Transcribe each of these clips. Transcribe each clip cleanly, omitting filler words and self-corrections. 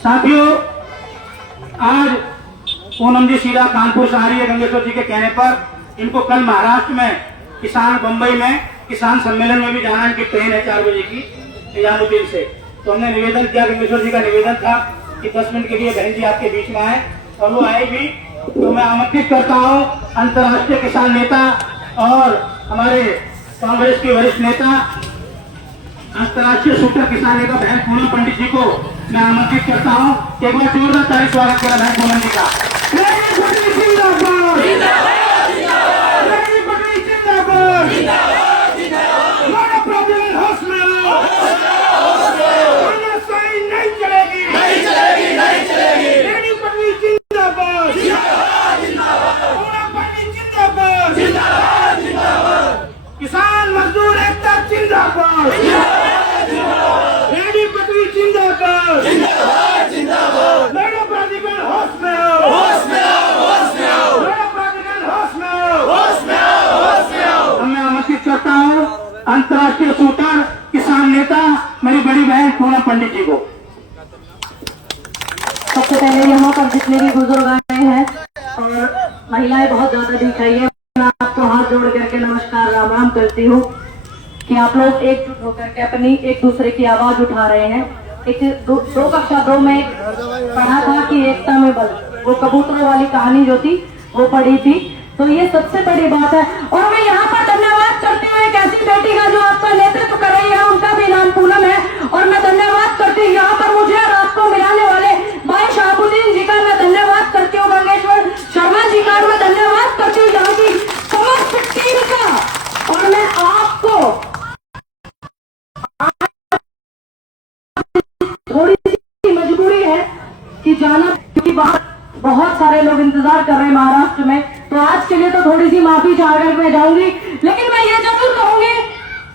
साथियों, आज पूनम जी सीधा कानपुर से आ रही है गंगेश्वर जी के कहने पर। इनको कल महाराष्ट्र में किसान बंबई में किसान सम्मेलन में भी जाना, इनकी ट्रेन है 4 बजे की निजामुद्दीन से। तो हमने निवेदन किया, गंगेश्वर जी का निवेदन था कि 10 मिनट के लिए बहन जी आपके बीच में आए, और वो आए भी। तो मैं आमंत्रित करता हूँ अंतर्राष्ट्रीय किसान नेता और हमारे कांग्रेस के वरिष्ठ नेता, अंतर्राष्ट्रीय शूटर किसान नेता बहन पूनम पंडित जी को मैं आमंत्रित करता हूँ। एक बार जोरदार ताली स्वागत करें बहन पूनम जी का। किसान मजदूर एकता जिंदाबाद, रेडी पटरी जिंदाबाद, लड़ो प्राधिकरण होश में आओ, लड़ो प्राधिकरण होश में आओ। मैं आमंत्रित करता हूँ अंतर्राष्ट्रीय शूटर किसान नेता मेरी बड़ी बहन पूनम पंडित जी को। सबसे पहले यहाँ पर जितने भी बुजुर्ग आए हैं और महिलाएं बहुत ज्यादा दिख रही है, मैं आपको हाथ जोड़ करके नमस्कार राम राम करती हूँ कि आप लोग एकजुट होकर के अपनी एक दूसरे की आवाज उठा रहे हैं। एक दो कक्षा 2 में पढ़ा था कि एकता में बल, वो कबूतरों वाली कहानी जो थी वो पढ़ी थी। तो ये सबसे बड़ी बात है। और मैं यहाँ पर धन्यवाद करती हूँ एक ऐसी बेटी का जो आपका नेतृत्व कर रही है, उनका भी नाम पूनम है। और मैं धन्यवाद करती हूँ यहाँ पर मुझे और आपको मिलाने वाले भाई शहाबुद्दीन जी का मैं धन्यवाद करती हूँ, गंगेश्वर शर्मा जी का मैं धन्यवाद करती हूँ, यहाँ की समस्त टीम का। और मैं आपको थोड़ी सी मजबूरी है कि जाना, क्योंकि बाहर बहुत सारे लोग इंतजार कर रहे हैं महाराष्ट्र में, तो आज के लिए तो थोड़ी सी माफी चाहकर मैं जाऊंगी। लेकिन मैं ये जरूर कहूंगी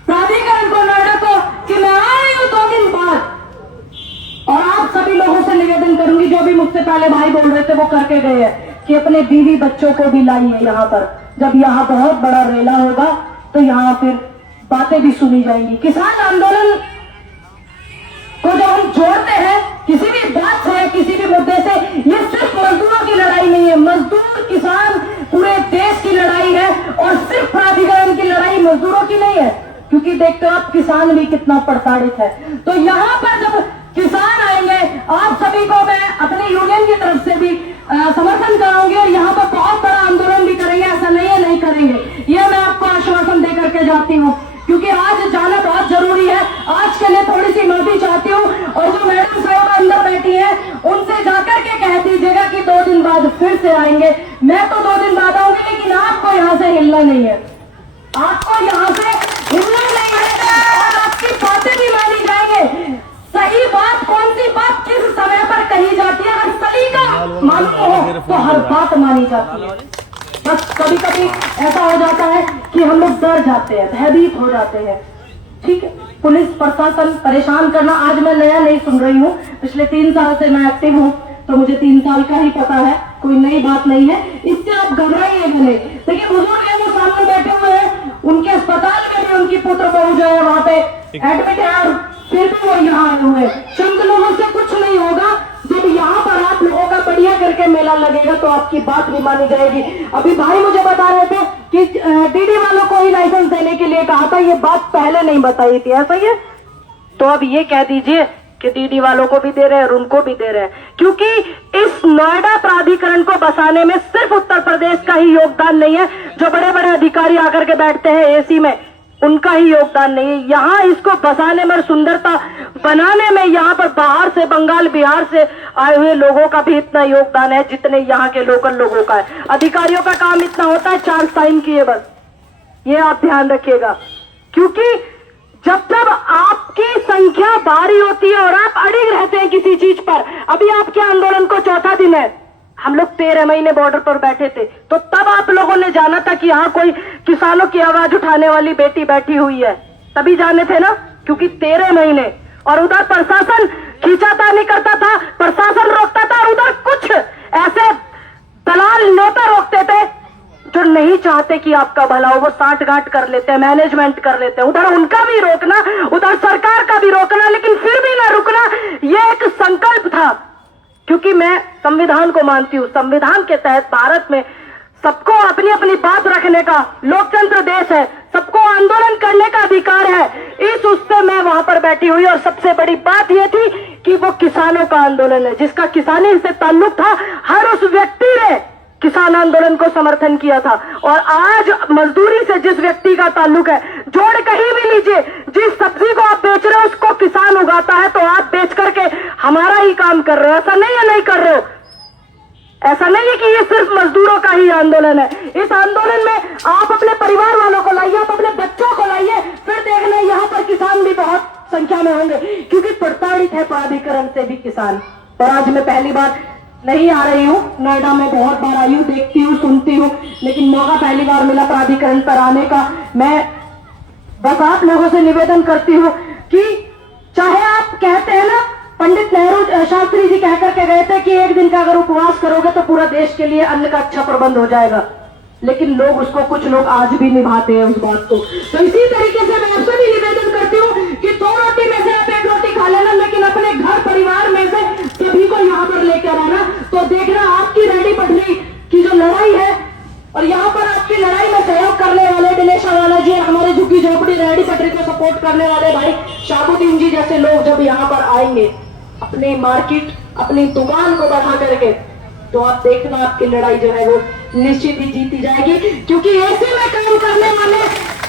प्राधिकरण को, नोएडा को, कि मैं आ रही हूँ 2 दिन बाद। और आप सभी लोगों से निवेदन करूंगी, जो भी मुझसे पहले भाई बोल रहे थे वो करके गए हैं, कि अपने बीवी बच्चों को भी लाइए यहाँ पर। जब यहाँ बहुत बड़ा रेला होगा तो यहाँ फिर बातें भी सुनी जाएंगी। किसान आंदोलन को जब हम जोड़ते हैं किसी भी बात से, किसी भी मुद्दे से, ये सिर्फ मजदूरों की लड़ाई नहीं है, मजदूर किसान पूरे देश की लड़ाई है। और सिर्फ प्राधिकरण की लड़ाई मजदूरों की नहीं है, क्योंकि देखते हो आप किसान भी कितना प्रताड़ित है। तो यहाँ पर जब किसान आएंगे, आप सभी को मैं अपनी यूनियन की तरफ से भी समर्थन कराऊंगी और यहाँ पर बहुत बड़ा आंदोलन भी करेंगे। ऐसा नहीं है नहीं करेंगे, ये मैं आपको आश्वासन दे करके जाती हूँ, क्योंकि आज जाना बहुत जरूरी है। आज के लिए थोड़ी सी माफी चाहती हूँ, और जो मैडम साहब अंदर बैठी है उनसे जाकर के कह दीजिएगा कि 2 दिन बाद फिर से आएंगे। मैं तो 2 दिन बाद आऊंगी, लेकिन आपको यहाँ से हिलना नहीं है, आपको यहाँ से हिलना नहीं है, और आपकी बातें भी मानी जाएंगे। सही बात कौन सी बात किस समय पर कही जाती है, अगर सही का मालूम हो तो हर बात मानी जाती है। बस कभी कभी ऐसा हो जाता है कि हम लोग डर जाते हैं, भयभीत हो जाते हैं। ठीक है, पुलिस प्रशासन परेशान करना आज मैं नया नहीं सुन रही हूँ, पिछले 3 साल से मैं एक्टिव हूँ, तो मुझे 3 साल का ही पता है, कोई नई बात नहीं है। इससे आप घबराइए नहीं। देखिए बुजुर्ग जो सामने बैठे हुए हैं, उनके अस्पताल में भी उनकी पुत्र बहू जो है वहाँ पे एडमिट है, और फिर भी वो यहाँ आए हुए हैं। चंद लोगों से कुछ नहीं होगा। जब यहाँ पर आप लोगों का बढ़िया करके मेला लगेगा तो आपकी बात भी मानी जाएगी। अभी भाई मुझे बता रहे थे कि डीडी वालों को ही लाइसेंस देने के लिए कहा था, ये बात पहले नहीं बताई थी, ऐसा ही है? तो अब ये कह दीजिए कि डीडी वालों को भी दे रहे हैं और उनको भी दे रहे हैं, क्योंकि इस नोएडा प्राधिकरण को बसाने में सिर्फ उत्तर प्रदेश का ही योगदान नहीं है। जो बड़े बड़े अधिकारी आकर के बैठते हैं एसी में, उनका ही योगदान नहीं है। यहाँ इसको बसाने में, सुंदरता बनाने में यहाँ पर बाहर से, बंगाल बिहार से आए हुए लोगों का भी इतना योगदान है जितने यहाँ के लोकल लोगों का है। अधिकारियों का काम इतना होता है 4 साइन किए बस, ये आप ध्यान रखिएगा। क्योंकि जब तक आपकी संख्या भारी होती है और आप अड़िग रहते हैं किसी चीज पर, अभी आपके आंदोलन को 4था दिन है, हम लोग 13 महीने बॉर्डर पर बैठे थे, तो तब आप लोगों ने जाना था कि यहाँ कोई किसानों की आवाज उठाने वाली बेटी बैठी हुई है, तभी जाने थे ना, क्योंकि 13 महीने। और उधर प्रशासन खींचातानी करता था, प्रशासन रोकता था, और उधर कुछ ऐसे दलाल नेता रोकते थे जो नहीं चाहते कि आपका भला हो, वो साठगांठ कर लेते हैं, मैनेजमेंट कर लेते हैं। उधर उनका भी रोकना, उधर सरकार का भी रोकना, लेकिन फिर भी ना रुकना, ये एक संकल्प था। क्योंकि मैं संविधान को मानती हूँ। संविधान के तहत भारत में सबको अपनी अपनी बात रखने का, लोकतंत्र देश है, सबको आंदोलन करने का अधिकार है। इस उससे मैं वहां पर बैठी हुई और सबसे बड़ी बात यह थी कि वो किसानों का आंदोलन है, जिसका किसानी से ताल्लुक था। हर उस व्यक्ति ने किसान आंदोलन को समर्थन किया था। और आज मजदूरी से जिस व्यक्ति का ताल्लुक है, जोड़ कहीं भी लीजिए, जिस सब्जी को आप बेच रहे हो उसको किसान उगाता है, तो आप बेच करके हमारा ही काम कर रहे हो। ऐसा नहीं है, नहीं कर रहे हो। ऐसा नहीं है कि ये सिर्फ मजदूरों का ही आंदोलन है। इस आंदोलन में आप अपने परिवार वालों को लाइए, आप अपने बच्चों को लाइए, फिर देखना यहाँ पर किसान भी बहुत संख्या में होंगे, क्योंकि प्रताड़ित है प्राधिकरण से भी किसान। और आज मैं पहली बार नहीं आ रही हूँ, नोएडा में बहुत बार आई हूँ, देखती हूँ, सुनती हूँ, लेकिन मौका पहली बार मिला प्राधिकरण पर आने का। मैं बस आप लोगों से निवेदन करती हूँ कि चाहे आप कहते हैं ना, पंडित नेहरू शास्त्री जी कह करके गए थे कि एक दिन का अगर उपवास करोगे तो पूरा देश के लिए अन्न का अच्छा प्रबंध हो जाएगा, लेकिन लोग उसको, कुछ लोग आज भी निभाते हैं उस बात को। तो इसी तरीके से मैं आपसे भी निवेदन करती हूँ कि 2 रोटी में से आप 1 रोटी खा लेना, लेकिन अपने घर परिवार में से सभी को यहाँ पर लेकर आना। तो देखना आपकी रेडी पटरी की जो लड़ाई है, और यहाँ पर आपकी लड़ाई में सहयोग करने वाले दिनेश वाला जी, हमारे झुग्गी झोपड़ी रेडी पटरी को सपोर्ट करने वाले भाई शाहबुद्दीन जी जैसे लोग जब यहाँ पर आएंगे अपनी मार्केट, अपनी दुकान को बढ़ा करके, तो आप देखना आपकी लड़ाई जो है वो निश्चित ही जीती जाएगी। क्योंकि ऐसे में काम करने वाले,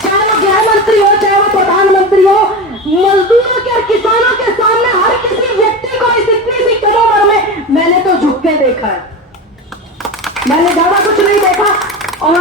चाहे वो गृह मंत्री हो, चाहे वो प्रधानमंत्री हो, मजदूरों के और किसानों के सामने हर किसी व्यक्ति को इस इतनी सी कम उम्र में मैंने तो झुक के देखा है, मैंने ज्यादा कुछ नहीं देखा। और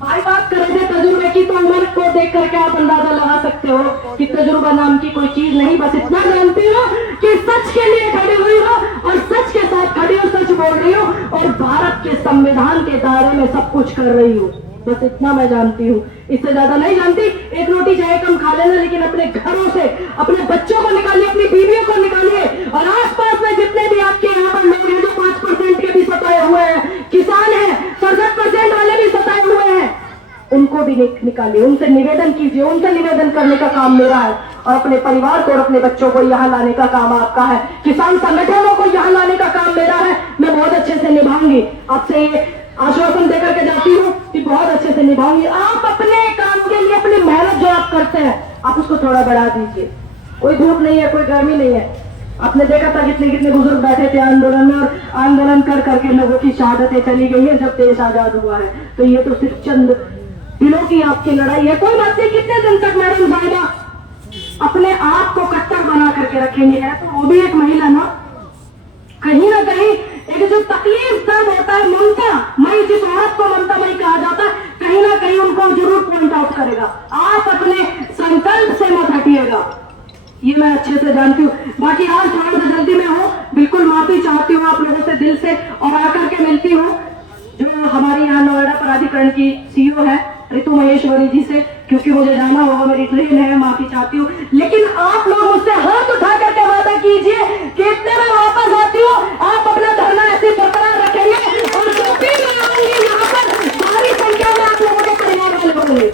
भाई बात कर रहे थे तजुर्बे की, तो उम्र को देख करके आप अंदाजा लगा सकते हो कि तजुर्बा नाम की कोई चीज नहीं। बस इतना जानती हो कि सच के लिए खड़ी हुई हो और सच के साथ खड़ी हो, सच बोल रही हो और भारत के संविधान के दायरे में सब कुछ कर रही हो। बस इतना मैं जानती हूँ, इससे ज्यादा नहीं जानती। 1 रोटी चाहे कम खा लेना, लेकिन अपने घरों से अपने बच्चों को निकालिए, अपनी बीवियों को निकालिए, और आसपास में जितने भी आपके यहाँ पर लोग हैं जो 5% के भी सताए हुए हैं, किसान हैं, 67% वाले भी सताए हुए हैं, उनको भी निकालिए, उनसे निवेदन कीजिए। उनसे निवेदन करने का काम मेरा है, और अपने परिवार को और अपने बच्चों को यहाँ लाने का काम आपका है। किसान संगठनों को यहाँ लाने का काम मेरा है। मैं बहुत अच्छे से निभाऊंगी, आपसे ये आश्वासन देकर के जाती हूँ कि बहुत अच्छे से निभाऊंगी। आप अपने काम के लिए अपनी मेहनत जो आप करते हैं, आप उसको थोड़ा बढ़ा दीजिए। कोई धूप नहीं है, कोई गर्मी नहीं है। आपने देखा था कितने कितने बुजुर्ग बैठे थे आंदोलन में, और आंदोलन कर करके लोगों की शहादतें चली गई है जब देश आजाद हुआ है। तो ये तो सिर्फ चंद दिनों की आपकी लड़ाई है। कोई बात नहीं, कितने दिन तक मैडम साहिबा अपने आप को कट्टर बना करके रखेंगे? है तो वो भी एक महिला ना, कहीं ना कहीं एक जो तकलीफ दर्द होता है, ममता मई, जिस औरत को ममता मई कहा जाता है, कहीं ना कहीं उनको जरूर पॉइंट आउट करेगा। आप अपने संकल्प से मत हटिएगा, ये मैं अच्छे से जानती हूँ। बाकी आज थोड़ा सा जल्दी में हो, बिल्कुल माफी चाहती हूँ आप लोगों से दिल से, और आकर के मिलती हूँ जो हमारी यहाँ नोएडा प्राधिकरण की सीईओ है ऋतु महेश्वरी जी से, क्योंकि मुझे जाना होगा, मेरी ट्रेन है, माफी चाहती हूँ। लेकिन आप लोग मुझसे हाथ उठा करके वादा कीजिए कि इतने में वापस आती हूँ, आप अपना धरना ऐसे बरकरार रखेंगे, और जो भी मैं आऊंगी यहाँ पर भारी संख्या में आप लोगों के परिवार वाले होंगे।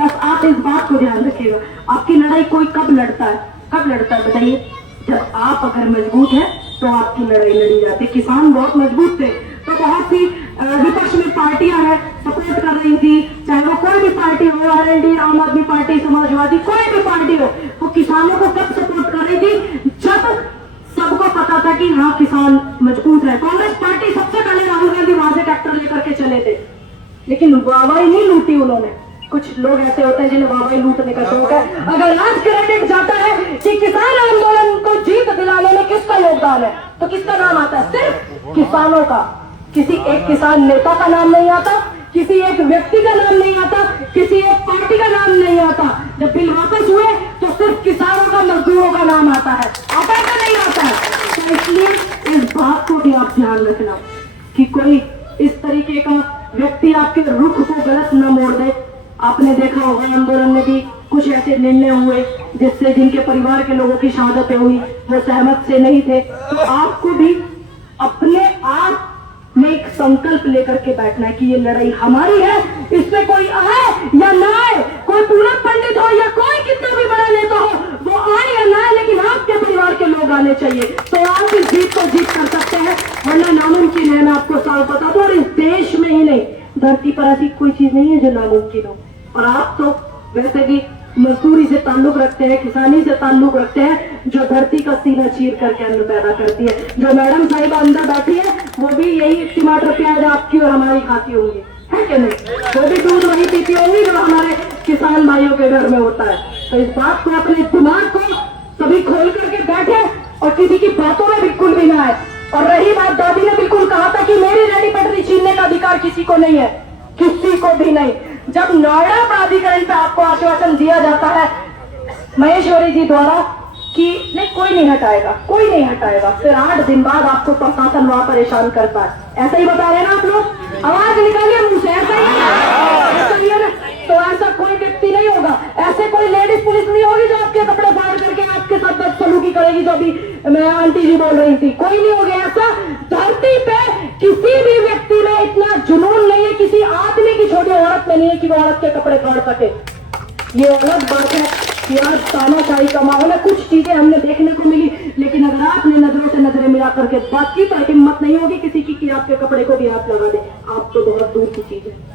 बस आप इस बात को ध्यान रखिएगा। आपकी लड़ाई कोई कब लड़ता है, कब लड़ता है बताइए? जब आप अगर मजबूत है तो आपकी लड़ाई लड़ी जाती। किसान बहुत मजबूत थे, तो बहुत सी विपक्ष में पार्टियां हैं सपोर्ट कर रही थी, चाहे वो कोई भी पार्टी हो, आरएलडी, आम आदमी पार्टी, समाजवादी, कोई भी पार्टी हो, वो किसानों को कब सपोर्ट कर रही थी? जब सबको पता था कि हाँ किसान मजबूत है। कांग्रेस पार्टी सबसे पहले राहुल गांधी वहां से ट्रैक्टर लेकर के चले थे, लेकिन वाहवाही नहीं लूटी उन्होंने। कुछ लोग ऐसे होते हैं जिन्हें वाहवाही लूटने का शौक है। अगर आज क्रेडिट जाता है कि किसान आंदोलन को जीत दिलाने में किसका योगदान है, तो किसका नाम आता है? सिर्फ किसानों का। किसी एक किसान नेता का नाम नहीं आता, किसी एक व्यक्ति का नाम नहीं आता, किसी एक पार्टी का नाम नहीं आता। जब बिल वापस हुए तो सिर्फ किसानों का, मजदूरों का नाम आता है, आता का नहीं आता। तो इसलिए इस बात को भी आप ध्यान रखना कि कोई इस तरीके का व्यक्ति आपके रुख को गलत न मोड़ दे। आपने देखा होगा आंदोलन में भी कुछ ऐसे निर्णय हुए जिससे जिनके परिवार के लोगों की शहादतें हुई, वो सहमत से नहीं थे। तो आपको भी अपने आप में एक संकल्प लेकर के बैठना है कि ये लड़ाई हमारी है, इसमें कोई आए या ना आए, कोई पूरा पंडित हो या कोई कितना भी बड़ा नेता हो, वो आए या ना आए, लेकिन आपके परिवार के लोग आने चाहिए, तो आप इस जीत को जीत कर सकते हैं। वरना नामुमकिन है। मैं आपको साफ बता दूं, और इस देश में ही नहीं, धरती पर ऐसी कोई चीज नहीं है जो नामुमकिन हो। और आप तो वैसे भी मजदूरी से ताल्लुक रखते हैं, किसानी से ताल्लुक रखते हैं, जो धरती का सीना चीर करके अन्न पैदा करती है। जो मैडम साहिबा अंदर बैठी है वो भी यही टमाटर प्याज आपकी और हमारी खाती होंगी, है कि नहीं? वो भी दूध वही पीती होंगी जो हमारे किसान भाइयों के घर में होता है। तो इस बात को, अपने दिमाग को सभी खोल करके बैठे और किसी की बातों में बिल्कुल भी ना आए। और रही बात, दादी ने बिल्कुल कहा था कि मेरी रेडी पटरी छीनने का अधिकार किसी को नहीं है, किसी को भी नहीं। जब नोएडा प्राधिकरण पे आपको आश्वासन दिया जाता है महेश्वरी जी द्वारा कि नहीं कोई नहीं हटाएगा, कोई नहीं हटाएगा, फिर 8 दिन बाद आपको प्रशासन वहां परेशान करता है। ऐसा ही बता रहे हैं ना आप लोग? आवाज निकालिए मुंह से, ऐसा ही है ना? तो ऐसा कोई व्यक्ति नहीं होगा, ऐसे कोई लेडीज पुलिस नहीं होगी जो आपके कपड़े फाड़ करके आपके साथ बदसलूकी करेगी, जो अभी मैं आंटी जी बोल रही थी। कोई नहीं होगा ऐसा। धरती पे किसी भी व्यक्ति में इतना जुनून नहीं है, किसी आदमी की छोटी औरत में नहीं है कि वो औरत के कपड़े फाड़ सके। ये अलग बात है कि आज तानाशाही का माहौल है, कुछ चीजें हमने देखने को मिली, लेकिन अगर आपने नजरों से नजरें मिला करके बात की तो हिम्मत नहीं होगी किसी की कि आपके कपड़े को भी हाथ लगा दे। आप तो बहुत दूर की चीज है।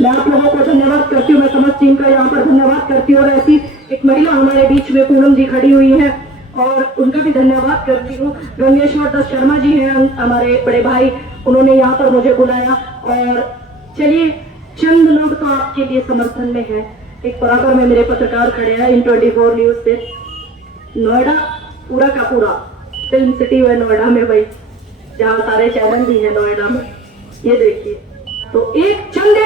मैं आप लोगों को धन्यवाद करती हूँ, मैं समझ टीम का यहाँ पर धन्यवाद करती हूँ। और ऐसी एक महिला हमारे बीच में पूनम जी खड़ी हुई है और उनका भी धन्यवाद करती हूँ। गंगेश्वर दत्त शर्मा जी हैं हमारे बड़े भाई, उन्होंने यहाँ पर मुझे बुलाया। और चलिए, चंद लोग तो आपके लिए समर्थन में है। एक बराबर में मेरे पत्रकार खड़े हैं इन 24 न्यूज से। नोएडा पूरा का पूरा फिल्म सिटी है नोएडा में भाई, जहाँ सारे चैनल भी है नोएडा में। ये देखिए, तो एक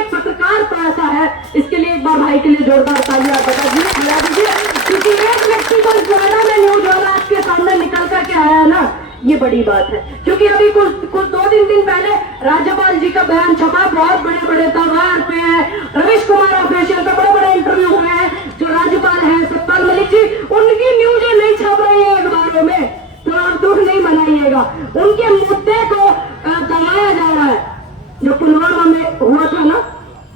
पत्रकार तो ऐसा है, इसके लिए एक बार भाई के लिए जोरदार तालियां बजा दीजिए। क्योंकि एक व्यक्ति को इस नोएडा में न्यूज वाला आपके सामने निकल करके आया ना, ये बड़ी बात है। क्योंकि अभी कुछ 2-3 दिन पहले राज्यपाल जी का बयान छपा, बहुत बड़े बड़े दावा पे है, रवीश कुमार ऑफिशियल पे बड़े बड़े इंटरव्यू हुए हैं। जो राज्यपाल है सतपाल मलिक जी, उनकी न्यूज नहीं छप रही है अखबारों में, तो आप दुख नहीं मनाइएगा। उनके मुद्दे को दबाया जा रहा है। जो पुलवामा में हुआ था ना,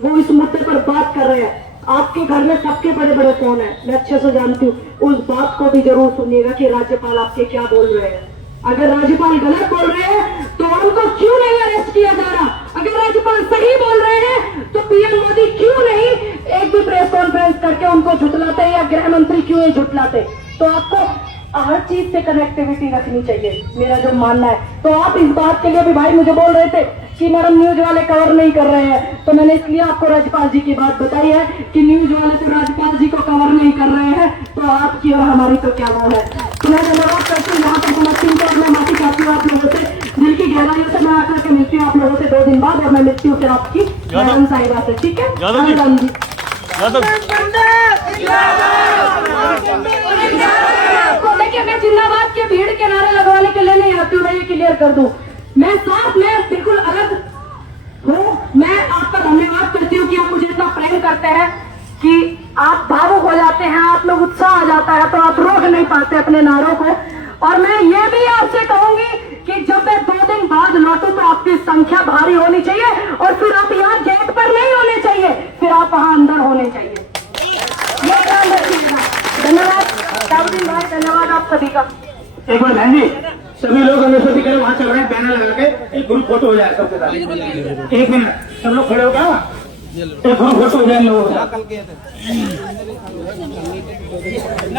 वो इस मुद्दे पर बात कर रहे हैं। आपके घर में सबके बड़े बड़े फोन है, मैं अच्छे से जानती हूँ। उस बात को भी जरूर सुनिएगा कि राज्यपाल आपके क्या बोल रहे हैं। अगर राज्यपाल गलत बोल रहे हैं तो उनको क्यों नहीं अरेस्ट किया जा रहा? अगर राज्यपाल सही बोल रहे हैं तो पीएम मोदी क्यों नहीं एक भी प्रेस कॉन्फ्रेंस करके उनको झुटलाते, या गृह मंत्री क्यों नहीं झुटलाते? तो आपको हर चीज से कनेक्टिविटी रखनी चाहिए, मेरा जो मानना है। तो आप इस बात के लिए भी भाई मुझे बोल रहे थे कि मैडम न्यूज वाले कवर नहीं कर रहे हैं, तो मैंने इसलिए आपको राज्यपाल जी की बात बताई है कि न्यूज वाले तो राज्यपाल जी को कवर नहीं कर रहे हैं, तो आपकी और हमारी तो क्या वो है। तो मैं धन्यवाद करती हूँ यहाँ पर समझती हूँ, मैं माफी चाहती हूँ आप लोगों से, दिल की गहराइयों से। मैं आकर के मिलती हूँ आप लोगों से 2 दिन बाद, और मैं मिलती हूँ फिर आपकी मैडम साहिबा से, ठीक है? देखिए, मैं जिंदाबाद के भीड़ के नारे लगवाने के लिए नहीं आती हूँ, मैं ये क्लियर कर दूं। मैं बिल्कुल अलग हूँ। मैं आपका धन्यवाद करती हूँ कि आप मुझे इतना प्रेम करते हैं कि आप भावुक हो जाते हैं, आप लोग उत्साह आ जाता है तो आप रोक नहीं पाते अपने नारों को। और मैं ये भी आपसे कहूंगी कि जब मैं 2 दिन बाद लौटूं तो आपकी संख्या भारी होनी चाहिए, और फिर आप यहाँ गेट पर नहीं होने चाहिए, फिर आप वहाँ अंदर होने चाहिए। ये ध्यान रखिएगा। धन्यवाद शाहबुद्दीन भाई, धन्यवाद आप सभी का। एक बार बहन जी, सभी लोग अनुमति करें, वहाँ चल रहे हैं बैनर लगा के एक ग्रुप फोटो हो जाए सबके साथ। 1 मिनट सब लोग खड़े हो क्या? एक ग्रुप फोटो हो जाए लोगों का।